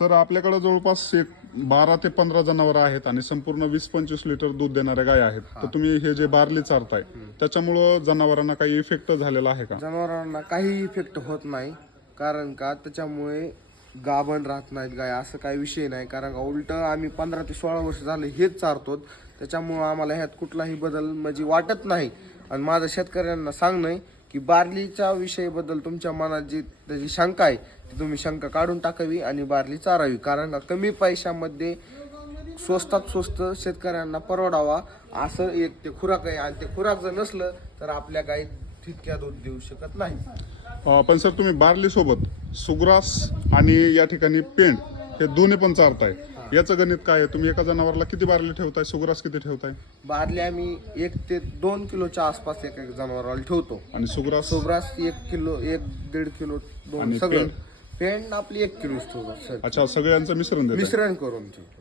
Sir आपल्याकडे जवळपास 12 ते 15 जनावर आहेत आणि संपूर्ण 20-25 लिटर दूध देणाऱ्या गाय आहेत. तर तुम्ही हे जे बार्ली चारताय त्याच्यामुळं जनावरांना काही इफेक्ट झालेला आहे का? जनावरांना काही इफेक्ट होत नाही, कारण का त्याच्यामुळे गाभण राहत नाहीत गाय, असं काही विषय नाही. कारण का उलट आम्ही 15 ते 16 वर्ष झाले हेच चारतो, त्याच्यामुळं आम्हाला ह्यात कुठलाही बदल म्हणजे वाटत नाही. आणि माझं शेतकऱ्यांना सांगणं आहे की बार्लीच्या विषयीबद्दल तुमच्या मनात जी त्याची शंका आहे ती तुम्ही शंका काढून टाकावी आणि बार्ली चारावी. कारण का कमी पैशामध्ये स्वस्तात स्वस्त शेतकऱ्यांना परवडावा असं एक ते खुराक आहे, आणि ते खुराक जर नसलं तर आपल्या गाई तितक्या दूध देऊ शकत नाही. पण सर तुम्ही बार्ली सोबत सुग्रास आणि या ठिकाणी पेंड हे दोन्ही पण चारताय, याचं गणित काय आहे? तुम्ही एका जनावरला किती बार्ली ठेवताय, सुग्रास किती ठेवताय? बार्ली आम्ही 1 ते 2 किलोच्या आसपास एक जनावराला ठेवतो, आणि सुग्रास? सुग्रास 1 किलो 1-1.5 किलो 2 आणि सगळं पेंड आपली 1 किलो ठेवतो. अच्छा, सगळ्यांचं मिश्रण देताय? मिश्रण करून ठेवतो.